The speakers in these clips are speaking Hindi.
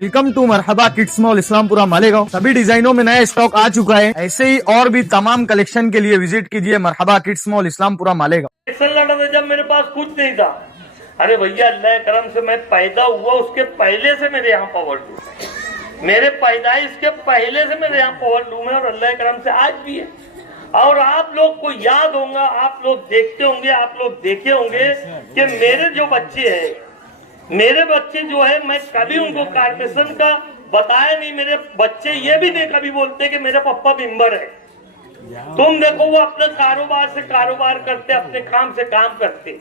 Welcome to Marhaba kids mall Islampura Malegaon. सभी डिजाइनों में नया स्टॉक आ चुका है। ऐसे ही और भी तमाम कलेक्शन के लिए विजिट कीजिए मरहबा किड्स मॉल इस्लामपुरा मालेगांव। लड़ा था जब मेरे पास कुछ नहीं था। अरे भैया अल्लाह करम से मैं पैदा हुआ उसके पहले से मेरे यहाँ पावर लूम है, मेरे पैदाइश के पहले से मेरे यहाँ पावर लूम है और अल्लाह करम से आज भी है। और आप लोग को याद होगा, आप लोग देखते होंगे, आप लोग देखे होंगे कि मेरे जो बच्चे हैं, मेरे बच्चे जो है, मैं कभी उनको कारपोरेशन का बताया नहीं। मेरे बच्चे ये भी नहीं कभी बोलते कि मेरे पापा मेंबर है। तुम देखो वो अपने कारोबार से कारोबार करते, अपने काम से काम करते,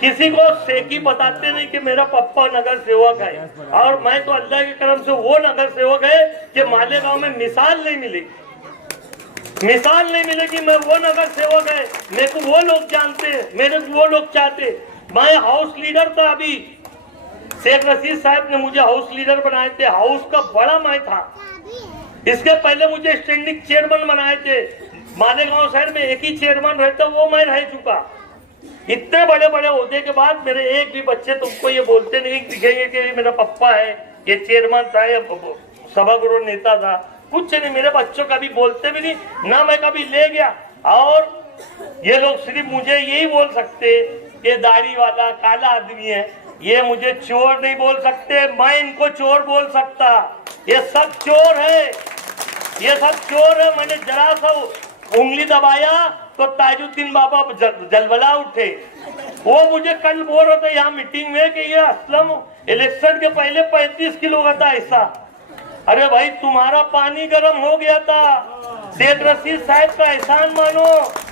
किसी को सेकी बताते नहीं कि मेरा पापा नगर सेवक है। और मैं तो अल्लाह के करम से वो नगर सेवक है कि मालेगांव में मिसाल नहीं मिलेगी, मिसाल नहीं मिलेगी। मैं वो नगर सेवक है, मेरे को वो लोग जानते हैं, मेरे को वो लोग चाहते। मैं हाउस लीडर था, अभी शेख रशीद साहब ने मुझे हाउस लीडर बनाए थे, हाउस का बड़ा मैं था। इसके पहले मुझे स्टैंडिंग चेयरमैन बनाए थे। मालेगांव शहर में एक ही चेयरमैन रहता, वो मैं रह चुका। इतने बड़े बड़े ओहदे के बाद मेरे एक भी बच्चे तुमको ये बोलते नहीं दिखेंगे कि ये मेरा पप्पा है, ये चेयरमैन था, ये सभागृह नेता था, कुछ नहीं। मेरे बच्चों कभी बोलते भी नहीं, ना मैं कभी ले गया। और ये लोग सिर्फ मुझे यही बोल सकते कि दाढ़ी वाला काला आदमी है, ये मुझे चोर नहीं बोल सकते, मैं इनको चोर बोल सकता। ये सब चोर है, ये सब चोर है। मैंने जरा सा उंगली दबाया तो ताजुद्दीन बाबा जलवला उठे। वो मुझे कल बोल रहे थे यहाँ मीटिंग में कि ये असलम इलेक्शन के पहले 35 किलो का था ऐसा। अरे भाई तुम्हारा पानी गर्म हो गया था। शेख रशीद साहब का एहसान मानो,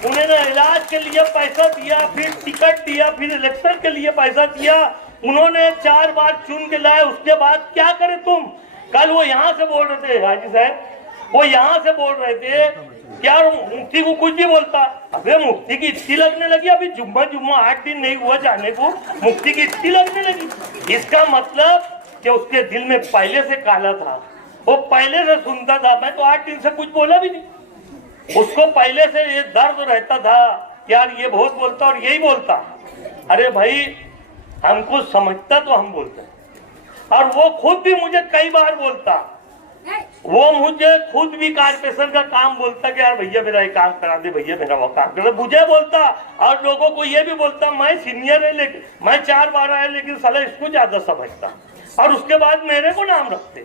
उन्होंने इलाज के लिए पैसा दिया, फिर टिकट दिया, फिर इलेक्शन के लिए पैसा दिया। उन्होंने 4 बार चुन के लाए, उसके बाद क्या करे तुम। कल वो यहाँ से बोल रहे थे हाजी साहब, वो यहाँ से बोल रहे थे क्या मुफ्ती को कुछ भी बोलता। अबे मुफ्ती की इतनी लगने लगी, अभी जुम्मा 8 दिन नहीं हुआ जाने को, मुफ्ती की इतनी लगने लगी। इसका मतलब कि उसके दिल में पहले से काला था, वो पहले से सुनता था। मैं तो 8 दिन से कुछ बोला भी नहीं। उसको पहले से ये दर्द रहता था कि यार ये बहुत बोलता और यही बोलता। अरे भाई हमको समझता तो हम बोलते, और वो खुद भी मुझे कई बार बोलता, वो मुझे खुद भी कारपोरेशन का काम बोलता कि यार भैया मेरा ये काम करा दे, भैया मेरा वो काम करा, मुझे बोलता। और लोगों को ये भी बोलता मैं सीनियर है, लेकिन मैं 4 बार आया, लेकिन साला इसको ज्यादा समझता। और उसके बाद मेरे को नाम रखते।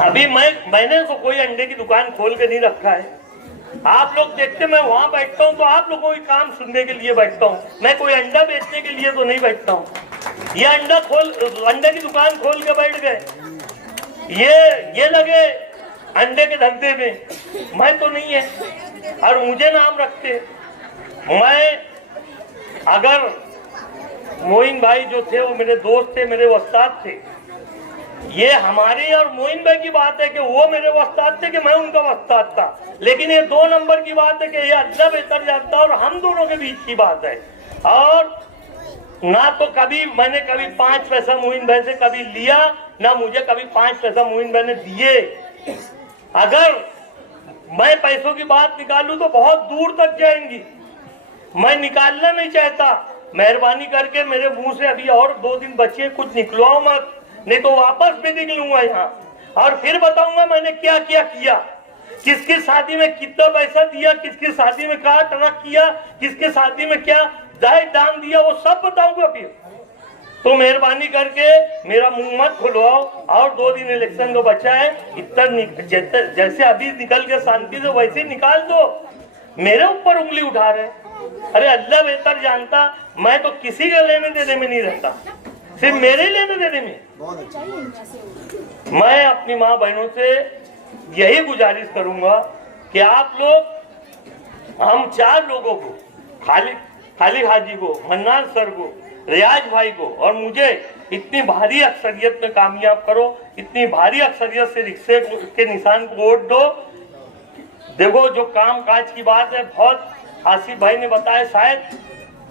अभी मैंने तो कोई अंडे की दुकान खोल के नहीं रखा है। आप लोग देखते मैं वहां बैठता हूँ तो आप लोगों के काम सुनने के लिए बैठता हूँ, मैं कोई अंडा बेचने के लिए तो नहीं बैठता हूँ। ये अंडे की दुकान खोल के बैठ गए, ये लगे अंडे के धंधे में, मैं तो नहीं है। और मुझे नाम रखते। मैं अगर मोइन भाई जो थे वो मेरे दोस्त थे, मेरे उस्ताद थे। ये हमारी और मोइन भाई की बात है कि वो मेरे उस्ताद थे कि मैं उनका उस्ताद था। लेकिन ये 2 नंबर की बात है कि ये अल्लाह बेहतर जानता और हम दोनों के बीच की बात है। और ना तो कभी मैंने कभी 5 पैसा मोइन भाई से कभी लिया, ना मुझे कभी 5 पैसा मोइन भाई ने दिए। अगर मैं पैसों की बात निकालूं तो बहुत दूर तक जाएंगी, मैं निकालना नहीं चाहता। मेहरबानी करके मेरे मुंह से अभी और 2 दिन बचे, कुछ निकलवाओ मत, नहीं तो वापस भी निकलूंगा यहाँ और फिर बताऊंगा मैंने क्या क्या किया, किसकी शादी में कितना पैसा दिया, किसकी शादी में क्या ट्रक किया, किसके शादी में क्या दहेज दान दिया, वो सब बताऊंगा फिर। तो मेहरबानी करके मेरा मुंह मत खुलवाओ। और 2 दिन इलेक्शन को बचा है, इतना जैसे अभी निकल के शांति से वैसे निकाल दो। मेरे ऊपर उंगली उठा रहे। अरे अल्लाह बेहतर जानता, मैं तो किसी के लेने देने में नहीं रहता, सिर्फ मेरे लेने देने में। मैं अपनी माँ बहनों से यही गुजारिश करूंगा कि आप लोग, हम 4 लोगों को, खालिद हाजी को, मन्नान सर को, रियाज भाई को और मुझे इतनी भारी अक्सरियत में कामयाब करो। इतनी भारी अक्सरियत से रिक्शे के निशान को वोट दो। देखो जो काम काज की बात है, बहुत आसिफ भाई ने बताया, शायद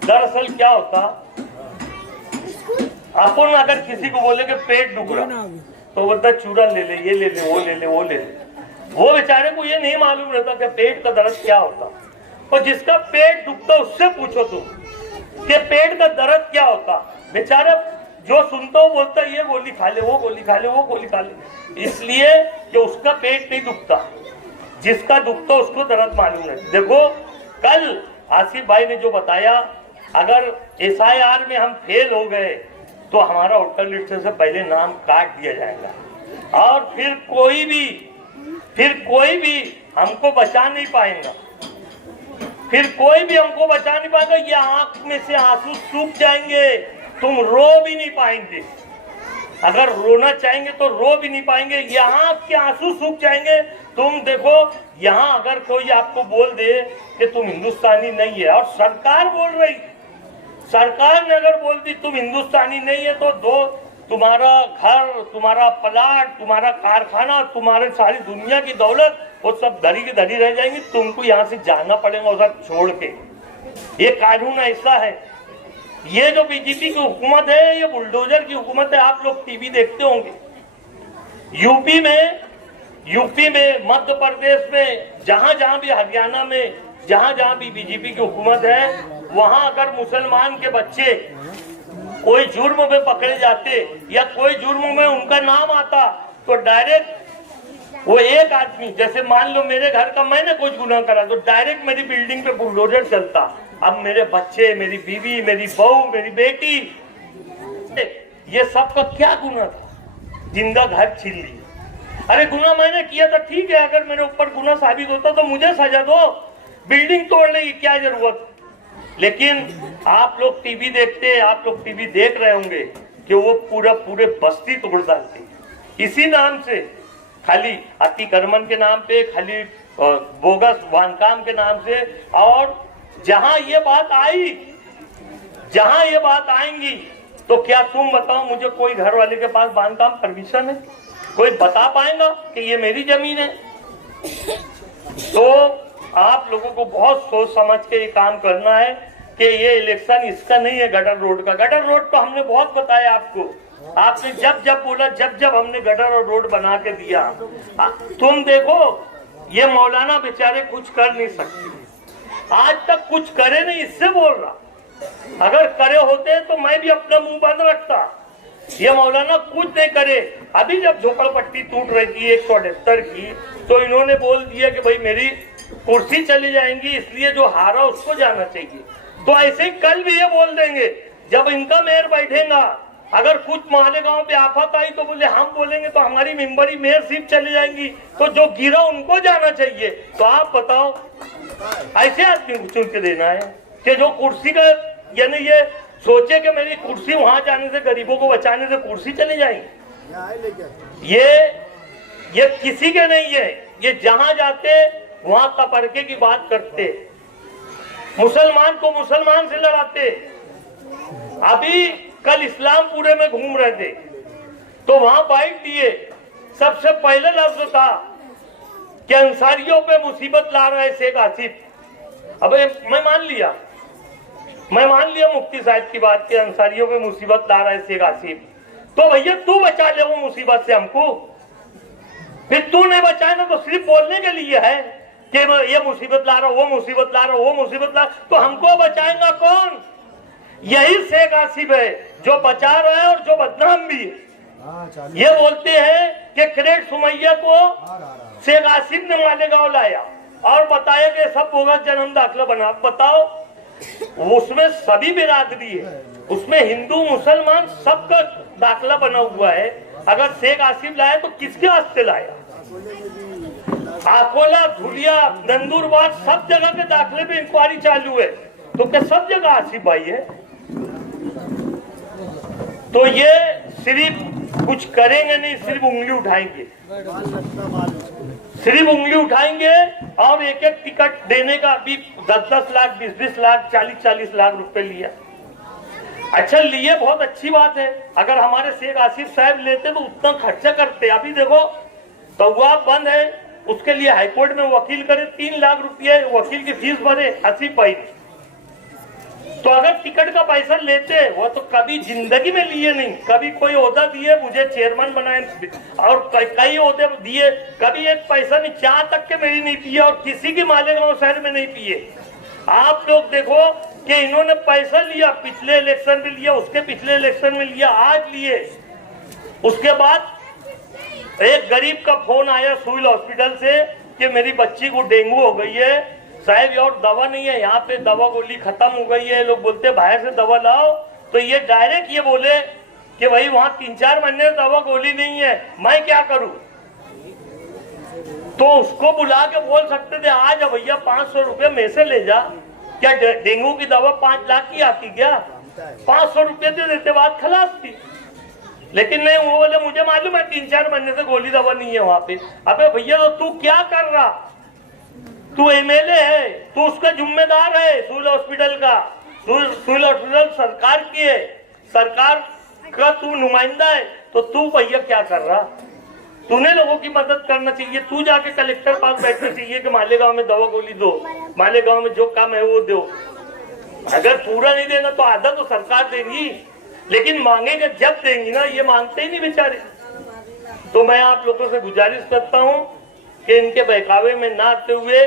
दरअसल क्या होता, अपन अगर किसी को बोले कि पेट दुख रहा तो बोलता चूरन ले ले, ये ले ले, वो ले ले, वो ले ले। वो बेचारे को ये नहीं मालूम रहता कि पेट का दर्द क्या होता। और जिसका पेट दुखता उससे पूछो तुम कि पेट का दर्द क्या होता। बेचारा जो सुनता हो बोलता है ये गोली खा ले, वो गोली खा ले, वो गोली खा ले, इसलिए कि उसका पेट नहीं दुखता, जिसका दुखता उसको दर्द मालूम है। देखो कल आसिफ भाई ने जो बताया, अगर SIR में हम फेल हो गए तो हमारा वोटर लिस्ट से पहले नाम काट दिया जाएगा और फिर कोई भी हमको बचा नहीं पाएगा, फिर कोई भी हमको बचा नहीं पाएगा। ये आंख में से आंसू सूख जाएंगे, तुम रो भी नहीं पाएंगे, अगर रोना चाहेंगे तो रो भी नहीं पाएंगे, ये आंख के आंसू सूख जाएंगे। तुम देखो यहाँ अगर कोई आपको बोल दे कि तुम हिंदुस्तानी नहीं है, और सरकार बोल रही, सरकार ने अगर बोल दी तुम हिंदुस्तानी नहीं है तो दो तुम्हारा घर, तुम्हारा प्लाट, तुम्हारा कारखाना, तुम्हारे सारी दुनिया की दौलत वो सब धरी की धरी रह जाएंगी, तुमको यहाँ से जाना पड़ेगा वो सब छोड़ के। ये कानून ऐसा है। ये जो बीजेपी की हुकूमत है ये बुलडोजर की हुकूमत है। आप लोग टीवी देखते होंगे, यूपी में, मध्य प्रदेश में, जहां भी, हरियाणा में, जहां भी बीजेपी की हुकूमत है, वहां अगर मुसलमान के बच्चे कोई जुर्म में पकड़े जाते या कोई जुर्म में उनका नाम आता तो डायरेक्ट वो एक आदमी, जैसे मान लो मेरे घर का मैंने कुछ गुनाह करा तो डायरेक्ट मेरी बिल्डिंग पे बुलडोजर चलता। अब मेरे बच्चे, मेरी बीवी, मेरी बहू, मेरी बेटी, ये सब का क्या गुनाह था? जिंदा घर छीन ली। अरे गुनाह मैंने किया था, ठीक है, अगर मेरे ऊपर गुनाह साबित होता तो मुझे सजा दो, बिल्डिंग तोड़ने की क्या जरूरत। लेकिन आप लोग टीवी देखते, आप लोग टीवी देख रहे होंगे कि वो पूरे बस्ती तोड़ डालते इसी नाम से, खाली अतिक्रमण के नाम पे, खाली बोगस बांधकाम के नाम से। और जहां ये बात आएंगी तो क्या तुम बताओ, मुझे कोई घर वाले के पास बांधकाम परमिशन है? कोई बता पाएगा कि ये मेरी जमीन है? तो आप लोगों को बहुत सोच समझ के ये काम करना है कि ये इलेक्शन इसका नहीं है गटर रोड का। गटर रोड तो हमने बहुत बताया आपको, आपने जब बोला, जब हमने गटर और रोड बना के दिया। तुम देखो ये मौलाना बेचारे कुछ कर नहीं सकते, आज तक कुछ करे नहीं, इससे बोल रहा। अगर करे होते तो मैं भी अपना मुंह बंद रखता। ये मौलाना कुछ नहीं करे। अभी जब झोपड़पट्टी टूट रही थी 178 की, तो इन्होंने बोल दिया कि भाई मेरी कुर्सी चली जाएंगी, इसलिए जो हारा उसको जाना चाहिए। तो ऐसे ही कल भी ये बोल देंगे, जब इनका मेयर बैठेगा, अगर कुछ मालेगांव पे आफत आई तो बोले हम बोलेंगे तो हमारी मेंबरी मेयर सीट चली जाएंगी, तो जो गिरा उनको जाना चाहिए। तो आप बताओ, ऐसे आदमी को चुन के देना है कि जो कुर्सी का, यानी ये सोचे कि मेरी कुर्सी वहां जाने से, गरीबों को बचाने से कुर्सी चली जाएंगी। ये किसी के नहीं है। ये जहां जाते वहां तपरके की बात करते, मुसलमान को मुसलमान से लड़ाते। अभी कल इस्लामपुरे में घूम रहे थे तो वहां बाइट दिए, सबसे पहले लफ्ज था कि अंसारियों पे मुसीबत ला रहा है शेख आसिफ। अब मैं मान लिया मुफ्ती साहब की बात कि अंसारियों पे मुसीबत ला रहा है शेख आसिफ, तो भैया तू बचा ले वो मुसीबत से हमको। फिर तू नहीं बचाए ना तो सिर्फ बोलने के लिए है कि ये मुसीबत ला रहा, वो मुसीबत ला रहा, वो मुसीबत ला, तो हमको बचाएगा कौन? यही शेख आसिफ है जो बचा रहा है और जो बदनाम भी है। ये बोलते हैं कि क्रेट सुमैया को शेख आसिफ ने मालेगांव लाया और बताया कि सब बोगस जन्म दाखिला बना। बताओ, उसमें सभी बिरादरी है, उसमें हिंदू मुसलमान सबका दाखिला बना हुआ है। अगर शेख आसिफ लाया तो किसके वास्ते लाया? अकोला, धुलिया, नंदुरबार सब जगह के दाखिले पे इंक्वायरी चालू है, तो क्या सब जगह आसिफ भाई है? तो ये सिर्फ कुछ करेंगे नहीं, सिर्फ उंगली उठाएंगे और एक एक टिकट देने का अभी 10-10 लाख, 20-20 लाख, 40-40 लाख रुपए लिया। अच्छा लिए, बहुत अच्छी बात है। अगर हमारे शेख आसिफ साहब लेते तो उतना खर्चा करते। अभी देखो तवाब बंद है, उसके लिए हाईकोर्ट में वकील करे, 3 लाख रुपये वकील की फीस भरे आसिफ भाई। तो अगर टिकट का पैसा लेते, वो तो कभी जिंदगी में लिए नहीं। कभी कोई ओहदा दिए, मुझे चेयरमैन बनाए, और कई ओहदे दिए, कभी एक पैसा नहीं, चाय तक के मेरी नहीं पिए और किसी की मालेगांव शहर में नहीं पिए। आप लोग देखो कि इन्होंने पैसा लिया, पिछले इलेक्शन में लिया, उसके पिछले इलेक्शन में लिया, आज लिए। उसके बाद एक गरीब का फोन आया सिविल हॉस्पिटल से कि मेरी बच्ची को डेंगू हो गई है साहब, और दवा नहीं है यहाँ पे, दवा गोली खत्म हो गई है। लोग बोलते बाहर से दवा लाओ, तो ये डायरेक्ट ये बोले कि भाई वहां 3-4 महीने से दवा गोली नहीं है, मैं क्या करूं। तो उसको बुला के बोल सकते थे आज भैया 500 रुपये में से ले जा। क्या डेंगू की दवा 5 लाख की आती क्या? 500 रुपये दे देते, बात खलास थी। लेकिन नहीं, वो बोले मुझे मालूम है 3-4 महीने से गोली दवा नहीं है वहां पे। अबे भैया तो तू क्या कर रहा? तू एमएलए है, तू उसका जिम्मेदार है सिविल हॉस्पिटल का। सिविल हॉस्पिटल सरकार की है, सरकार का तू नुमाइंदा है, तो तू भैया क्या कर रहा? तूने लोगों की मदद करना चाहिए। तू जाके कलेक्टर पास बैठना चाहिए कि मालेगांव में दवा गोली दो, मालेगांव में जो काम है वो दो। अगर पूरा नहीं देना तो आधा तो सरकार देगी, लेकिन मांगेंगे जब देंगी ना, ये मांगते ही नहीं बेचारे। तो मैं आप लोगों से गुजारिश करता हूँ कि इनके बहकावे में ना आते हुए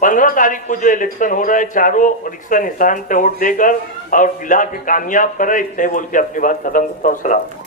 15 तारीख को जो इलेक्शन हो रहा है, चारों रिक्शा निशान पे वोट देकर और दिला के कामयाब करे। इतने बोल के अपनी बात खत्म करता हूँ। सलाम।